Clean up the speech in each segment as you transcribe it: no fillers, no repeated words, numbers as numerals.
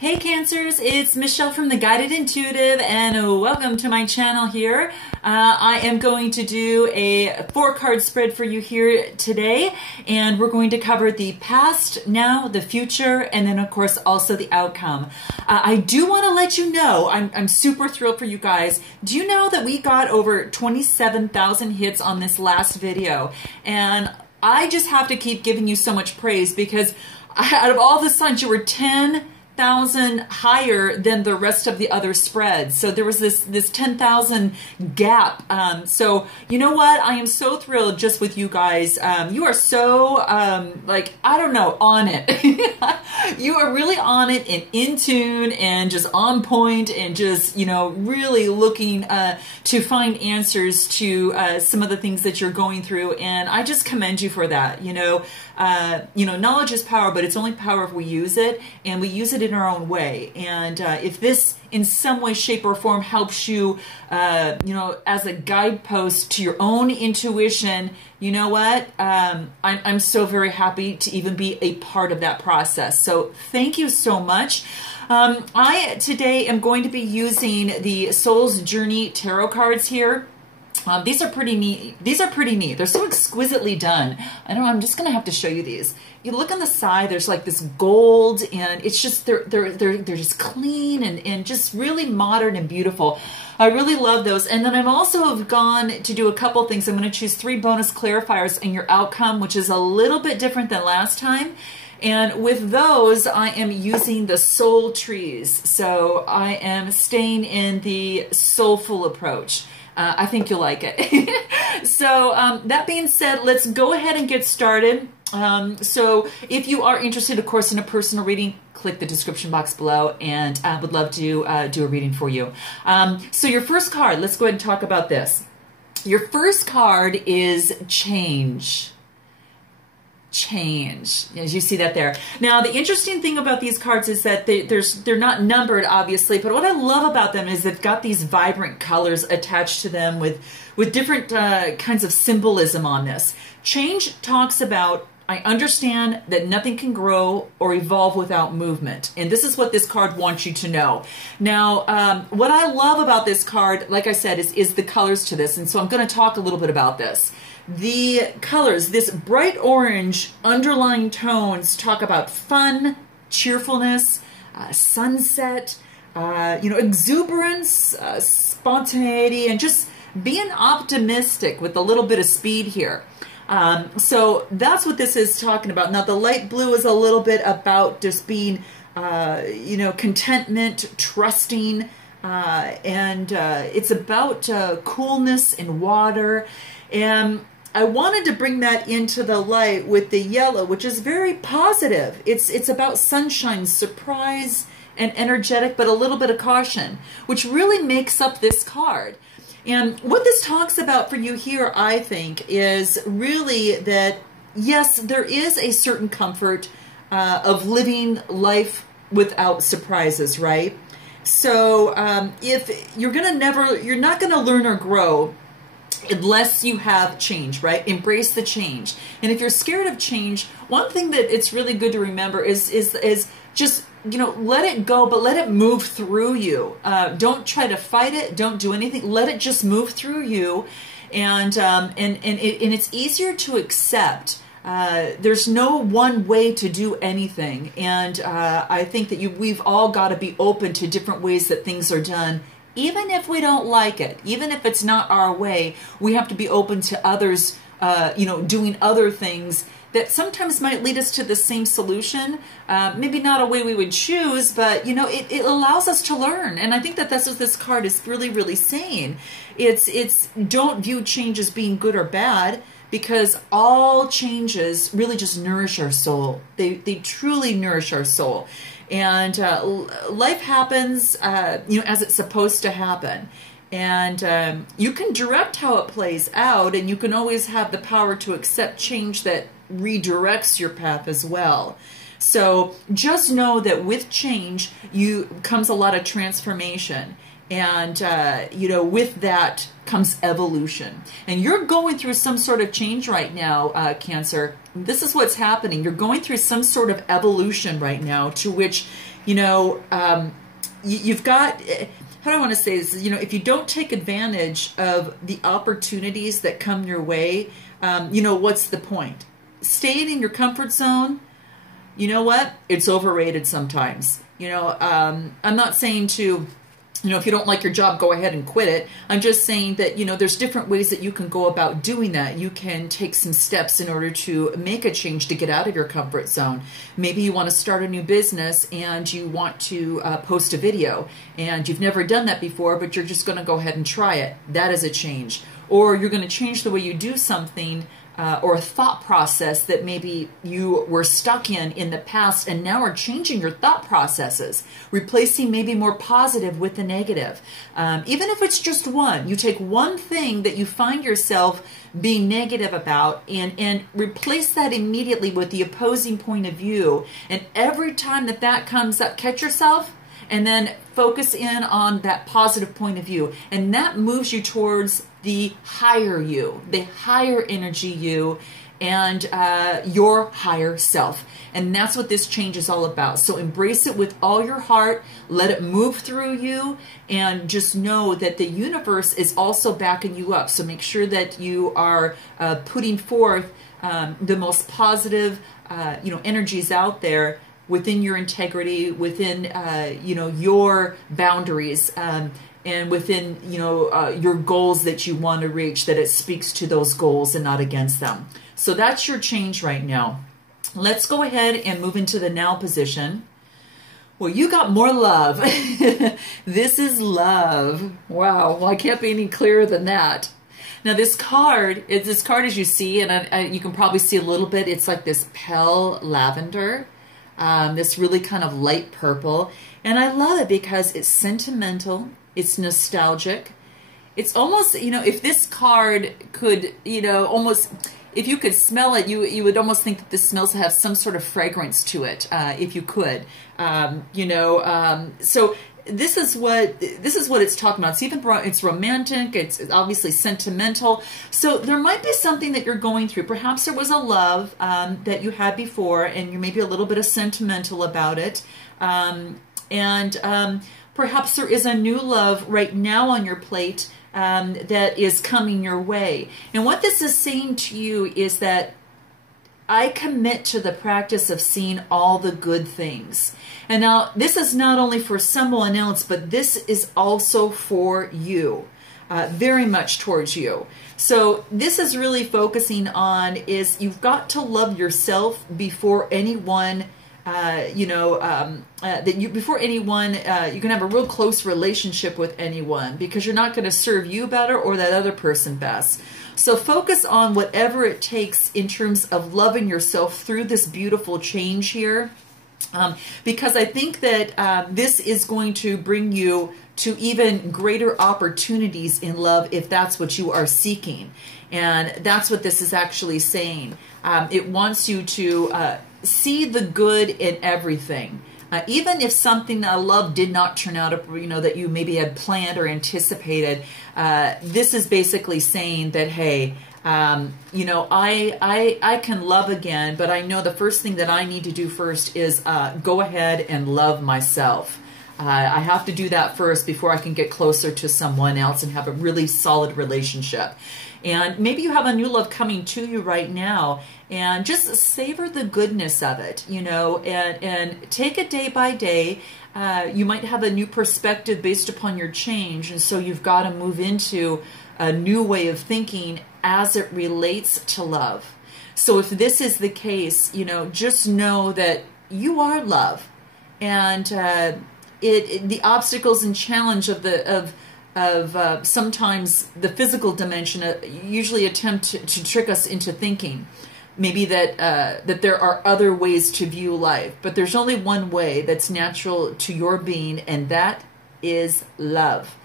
Hey Cancers, it's Michelle from The Guided Intuitive and welcome to my channel here. I am going to do a 4-card spread for you here today, and we're going to cover the past, now, the future, and then of course also the outcome. I do want to let you know, I'm super thrilled for you guys. Do you know that we got over 27,000 hits on this last video? And I just have to keep giving you so much praise because out of all the signs, you were 10,000 higher than the rest of the other spreads. So there was this 10,000 gap. So you know what? I am so thrilled just with you guys. You are so, like, I don't know, on it. You are really on it and in tune and just on point and just, you know, really looking to find answers to some of the things that you're going through. And I just commend you for that. You know, knowledge is power, but it's only power if we use it, and we use it in our own way. And if this in some way, shape, or form helps you, as a guidepost to your own intuition, you know what? I'm so very happy to even be a part of that process. So thank you so much. I today am going to be using the Soul's Journey Tarot cards here. These are pretty neat. They're so exquisitely done. I don't know, I'm just gonna have to show you these. You look on the side, there's like this gold, and it's just they're just clean and just really modern and beautiful. I really love those. And then I'm also have gone to do a couple things. I'm going to choose 3 bonus clarifiers in your outcome, which is a little bit different than last time. And with those, I am using the soul trees. So I am staying in the soulful approach. I think you'll like it. So that being said, let's go ahead and get started. So if you are interested, of course, in a personal reading, click the description box below, and I would love to do a reading for you. So your first card, let's go ahead and talk about this. Your first card is change. Change, as you see that there. Now, the interesting thing about these cards is that they're not numbered, obviously, but what I love about them is they've got these vibrant colors attached to them with different kinds of symbolism on this. Change talks about, I understand that nothing can grow or evolve without movement. And this is what this card wants you to know. Now, what I love about this card, like I said, is the colors to this. And so I'm going to talk a little bit about this. The colors, this bright orange underlying tones talk about fun, cheerfulness, sunset, exuberance, spontaneity, and just being optimistic with a little bit of speed here. So that's what this is talking about. Now, the light blue is a little bit about just being, contentment, trusting, and it's about coolness and water. And I wanted to bring that into the light with the yellow, which is very positive. It's about sunshine, surprise, and energetic, but a little bit of caution, which really makes up this card. And what this talks about for you here, I think, is really that, yes, there is a certain comfort of living life without surprises, right? So if you're not going to learn or grow unless you have change, right? Embrace the change. And if you're scared of change, one thing that it's really good to remember is just, let it go, but let it move through you. Don't try to fight it. Don't do anything. Let it just move through you. And it's easier to accept. There's no one way to do anything. And I think that we've all got to be open to different ways that things are done. Even if we don't like it, even if it's not our way, we have to be open to others, doing other things that sometimes might lead us to the same solution. Maybe not a way we would choose, but, it allows us to learn. And I think that that's what this card is really, really saying. It's don't view change as being good or bad, because all changes really just nourish our soul. They truly nourish our soul. And life happens, as it's supposed to happen. And you can direct how it plays out, and you can always have the power to accept change that redirects your path as well. So just know that with change comes a lot of transformation. And, you know, with that comes evolution. And you're going through some sort of change right now, Cancer. This is what's happening. You're going through some sort of evolution right now to which, you know, you've got, how do I want to say this? You know, if you don't take advantage of the opportunities that come your way, you know, what's the point? Staying in your comfort zone, you know what? It's overrated sometimes. You know, I'm not saying to, you know, if you don't like your job, go ahead and quit it. I'm just saying that, you know, there's different ways that you can go about doing that. You can take some steps in order to make a change to get out of your comfort zone. Maybe you want to start a new business and you want to post a video and you've never done that before, but you're just going to go ahead and try it. That is a change. Or you're going to change the way you do something or a thought process that maybe you were stuck in the past, and now are changing your thought processes, replacing maybe more positive with the negative. Even if it's just one, you take one thing that you find yourself being negative about and replace that immediately with the opposing point of view. And every time that that comes up, catch yourself and then focus in on that positive point of view. And that moves you towards the higher you, the higher energy you, and your higher self. And that's what this change is all about. So embrace it with all your heart, let it move through you, and just know that the universe is also backing you up. So make sure that you are putting forth the most positive you know, energies out there within your integrity, within you know, your boundaries, and within, you know, your goals that you want to reach, that it speaks to those goals and not against them. So that's your change right now. Let's go ahead and move into the now position. Well, you got more love. This is love. Wow. Well, I can't be any clearer than that. Now this card, as you see, and you can probably see a little bit, it's like this pale lavender. This really kind of light purple. And I love it because it's sentimental, it's nostalgic. It's almost, you know, if this card could, you know, almost, if you could smell it, you would almost think that this smells to have some sort of fragrance to it, if you could. You know, so this is what it's talking about. It's romantic, it's obviously sentimental. So there might be something that you're going through. Perhaps there was a love that you had before, and you're maybe a little bit of sentimental about it. Perhaps there is a new love right now on your plate that is coming your way. And what this is saying to you is that I commit to the practice of seeing all the good things. And now this is not only for someone else, but this is also for you, very much towards you. So this is really focusing on is you've got to love yourself before anyone you know, before anyone, you can have a real close relationship with anyone, because you're not going to serve you better or that other person best. So focus on whatever it takes in terms of loving yourself through this beautiful change here, because I think that this is going to bring you to even greater opportunities in love if that's what you are seeking. And that's what this is actually saying. It wants you to see the good in everything. Even if something that love did not turn out, you know, that you maybe had planned or anticipated, this is basically saying that, hey, you know, I can love again, but I know the first thing that I need to do first is go ahead and love myself. I have to do that first before I can get closer to someone else and have a really solid relationship. And maybe you have a new love coming to you right now, and just savor the goodness of it, you know, and take it day by day. You might have a new perspective based upon your change, and so you've got to move into a new way of thinking as it relates to love. So if this is the case, you know, just know that you are love, and the obstacles and challenge of sometimes the physical dimension usually attempt to trick us into thinking maybe that that there are other ways to view life, but there's only one way that's natural to your being, and that is love.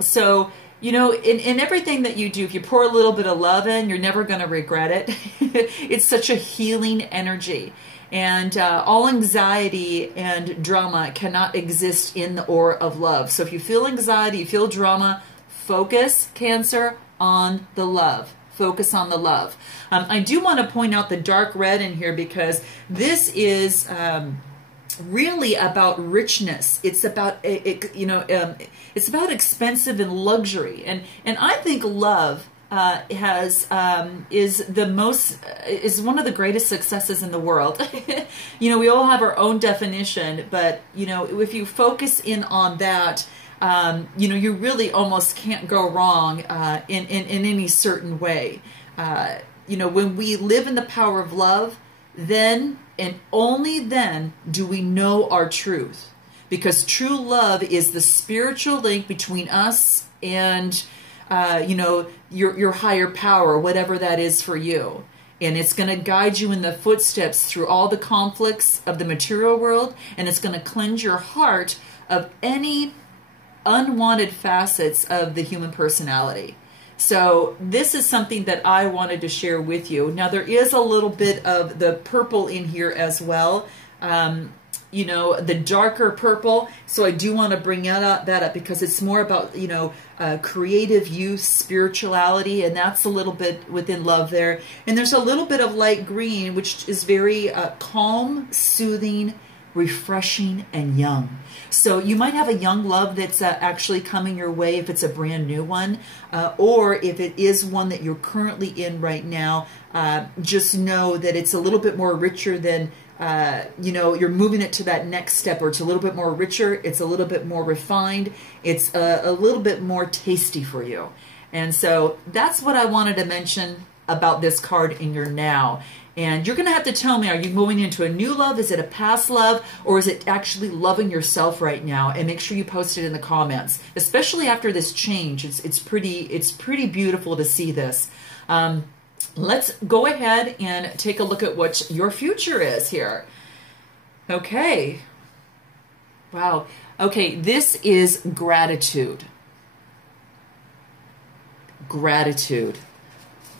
So, you know, in everything that you do, if you pour a little bit of love in, you're never going to regret it. It's such a healing energy. And all anxiety and drama cannot exist in the aura of love. So if you feel anxiety, you feel drama, focus, Cancer, on the love. Focus on the love. I do want to point out the dark red in here because this is really about richness. It's about it's about expensive and luxury. And I think love is one of the greatest successes in the world. We all have our own definition, but if you focus in on that, you really almost can't go wrong in any certain way. When we live in the power of love, then and only then do we know our truth, because true love is the spiritual link between us and your higher power, whatever that is for you. And it's going to guide you in the footsteps through all the conflicts of the material world, and it's going to cleanse your heart of any unwanted facets of the human personality. So this is something that I wanted to share with you. Now there is a little bit of the purple in here as well. The darker purple. So I do want to bring that up because it's more about, creative youth, spirituality, and that's a little bit within love there. And there's a little bit of light green, which is very calm, soothing, refreshing, and young. So you might have a young love that's actually coming your way if it's a brand new one, or if it is one that you're currently in right now, just know that it's a little bit more richer than you're moving it to that next step, or it's a little bit more richer, it's a little bit more refined, it's a little bit more tasty for you. And so that's what I wanted to mention about this card in your now. And you're going to have to tell me, are you moving into a new love? Is it a past love? Or is it actually loving yourself right now? And make sure you post it in the comments, especially after this change. It's pretty beautiful to see this. Let's go ahead and take a look at what your future is here. Okay. Wow. Okay, this is gratitude. Gratitude.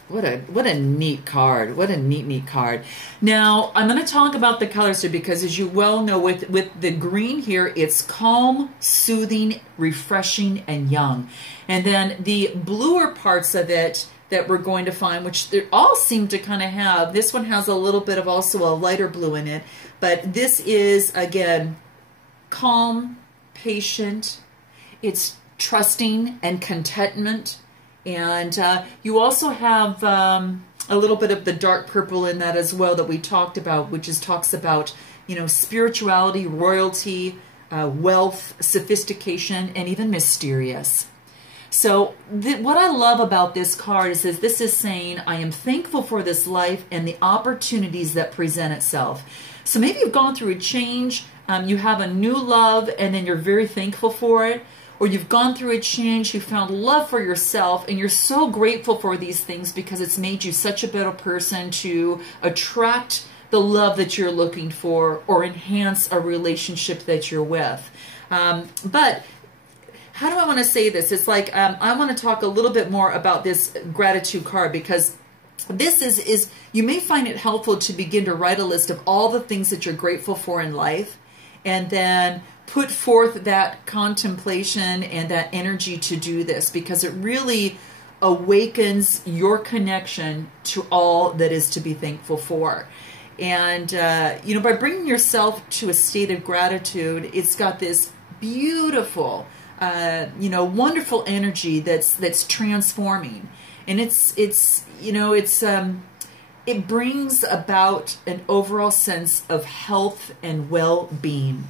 What a neat card. What a neat card. Now, I'm going to talk about the colors here because, as you well know, with the green here, it's calm, soothing, refreshing, and young. And then the bluer parts of it that we're going to find, which they all seem to kind of have, this one has a little bit of also a lighter blue in it, but this is, again, calm, patient, it's trusting and contentment. And you also have a little bit of the dark purple in that as well that we talked about, which talks about, spirituality, royalty, wealth, sophistication, and even mysterious. So what I love about this card is that this is saying, I am thankful for this life and the opportunities that present itself. So maybe you've gone through a change, you have a new love, and then you're very thankful for it. Or you've gone through a change, you found love for yourself, and you're so grateful for these things because it's made you such a better person to attract the love that you're looking for or enhance a relationship that you're with. But how do I want to say this? It's like I want to talk a little bit more about this gratitude card, because this is you may find it helpful to begin to write a list of all the things that you're grateful for in life, and then put forth that contemplation and that energy to do this, because it really awakens your connection to all that is to be thankful for. And, by bringing yourself to a state of gratitude, it's got this beautiful, wonderful energy that's transforming. And it brings about an overall sense of health and well-being.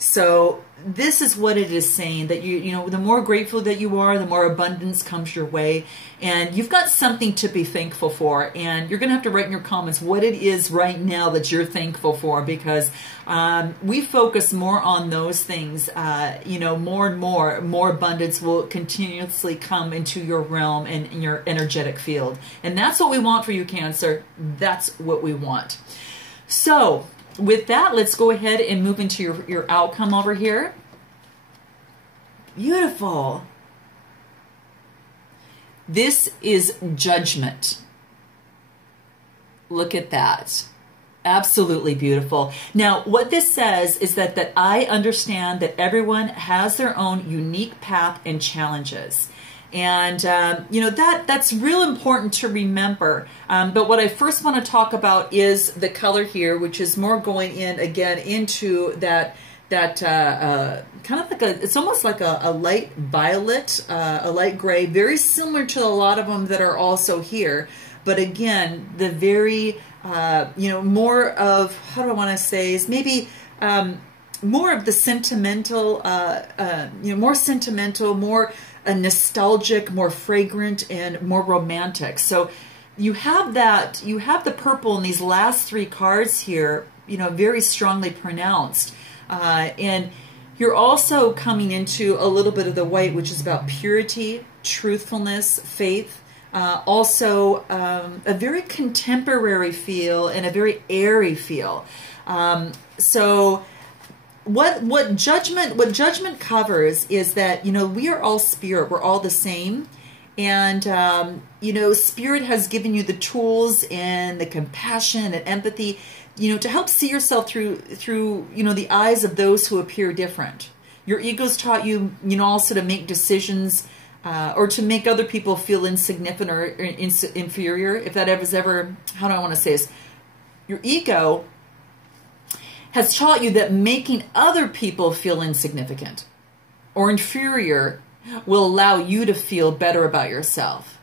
So this is what it is saying, that the more grateful that you are, the more abundance comes your way, and you've got something to be thankful for. And you're going to have to write in your comments what it is right now that you're thankful for, because we focus more on those things. More and more abundance will continuously come into your realm and in your energetic field. And that's what we want for you, Cancer. That's what we want. So with that, let's go ahead and move into your outcome over here. Beautiful. This is Judgment. Look at that. Absolutely beautiful. Now, what this says is that I understand that everyone has their own unique path and challenges. And, you know, that's real important to remember. But what I first want to talk about is the color here, which is more going in, again, into that kind of like it's almost like a light violet, a light gray, very similar to a lot of them that are also here. But again, the very, you know, more of, how do I want to say, is maybe more of the sentimental, you know, more sentimental, more nostalgic, more fragrant, and more romantic. So you have that, you have the purple in these last three cards here, you know, very strongly pronounced. And you're also coming into a little bit of the white, which is about purity, truthfulness, faith. Also a very contemporary feel and a very airy feel. So what judgment covers is that, you know, we are all spirit, we're all the same. And, you know, spirit has given you the tools and the compassion and empathy, you know, to help see yourself through, you know, the eyes of those who appear different. Your ego's taught you, you know, also to make decisions or to make other people feel insignificant or inferior, if that ever, how do I want to say this? Your ego has taught you that making other people feel insignificant or inferior will allow you to feel better about yourself.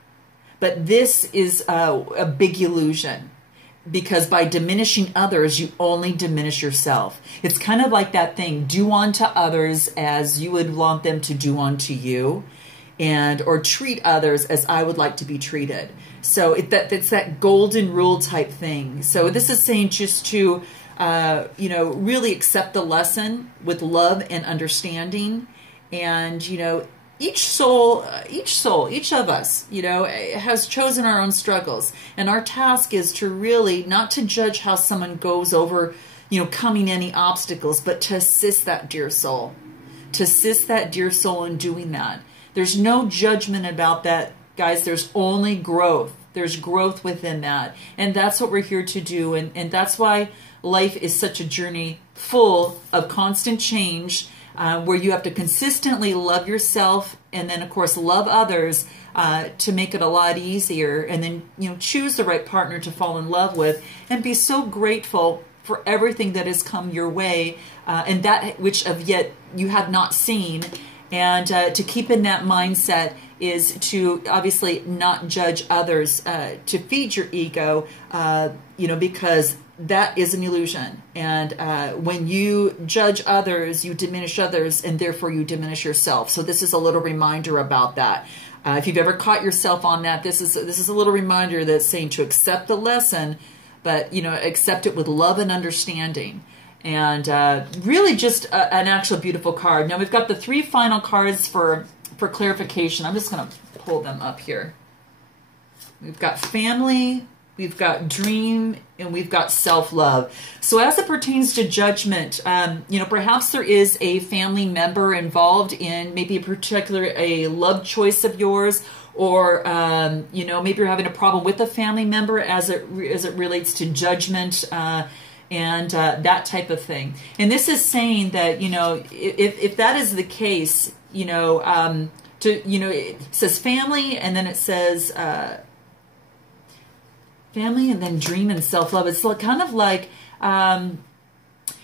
But this is a big illusion, because by diminishing others, you only diminish yourself. It's kind of like that thing, do unto others as you would want them to do unto you, and or treat others as I would like to be treated. So it's that golden rule type thing. So this is saying just to, you know, really accept the lesson with love and understanding. And, you know, each soul, each of us, you know, has chosen our own struggles. And our task is to really not to judge how someone goes over, you know, coming any obstacles, but to assist that dear soul, in doing that. There's no judgment about that, guys. There's only growth. There's growth within that. And that's what we're here to do. And that's why life is such a journey full of constant change, where you have to consistently love yourself and then, of course, love others to make it a lot easier. And then, you know, choose the right partner to fall in love with and be so grateful for everything that has come your way and that which of yet you have not seen. And to keep in that mindset is to obviously not judge others, to feed your ego, you know, because that is an illusion. And when you judge others, you diminish others, and therefore you diminish yourself. So this is a little reminder about that. If you've ever caught yourself on that, this is a little reminder that's saying to accept the lesson, but, you know, accept it with love and understanding. And really just an actual beautiful card. Now we've got the three final cards for clarification. I'm just going to pull them up here. We've got family, we've got dream, and we've got self-love. So as it pertains to judgment, you know, perhaps there is a family member involved in maybe a love choice of yours, or you know, maybe you're having a problem with a family member as it relates to judgment. And that type of thing. And this is saying that, you know, if that is the case, you know, you know, it says family, and then it says family, and then dream and self-love. It's kind of like,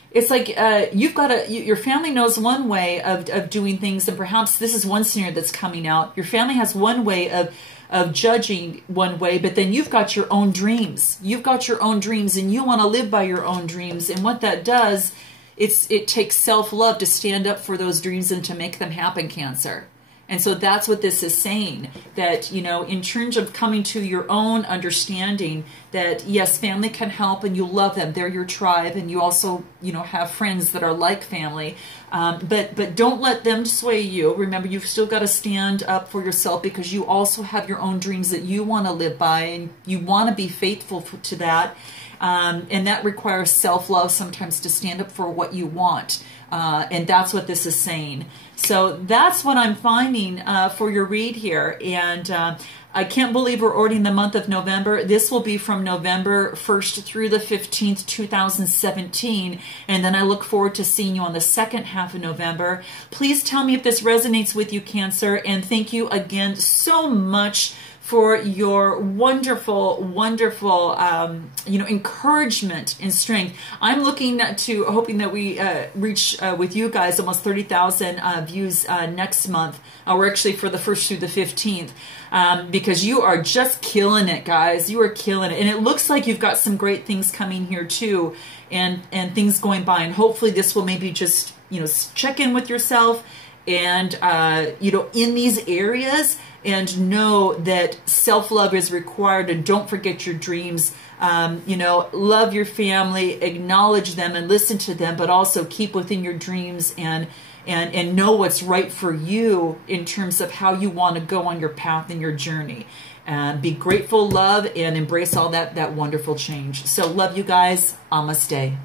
it's like you've got your family knows one way of doing things, and perhaps this is one scenario that's coming out. Your family has one way of judging one way, but then you've got your own dreams. You've got your own dreams, and you want to live by your own dreams. And what that does, it takes self-love to stand up for those dreams and to make them happen, Cancer. And so that's what this is saying, that, you know, in terms of coming to your own understanding that, yes, family can help and you love them. They're your tribe, and you also, you know, have friends that are like family. But don't let them sway you. Remember, you've still got to stand up for yourself, because you also have your own dreams that you want to live by, and you want to be faithful to that. And that requires self-love sometimes to stand up for what you want. And that's what this is saying. So that's what I'm finding for your read here. And I can't believe we're already in the month of November. This will be from November 1st through the 15th, 2017. And then I look forward to seeing you on the second half of November. Please tell me if this resonates with you, Cancer. And thank you again so much for your wonderful, wonderful, encouragement and strength. I'm looking to, hoping that we reach with you guys almost 30,000 views next month, or actually for the 1st through the 15th, because you are just killing it, guys. You are killing it. And it looks like you've got some great things coming here too, and things going by. And hopefully this will maybe just, check in with yourself and, in these areas, and know that self-love is required, and don't forget your dreams. Love your family, acknowledge them and listen to them, but also keep within your dreams and know what's right for you in terms of how you want to go on your path and your journey. Be grateful, love, and embrace all that wonderful change. So love you guys. Namaste.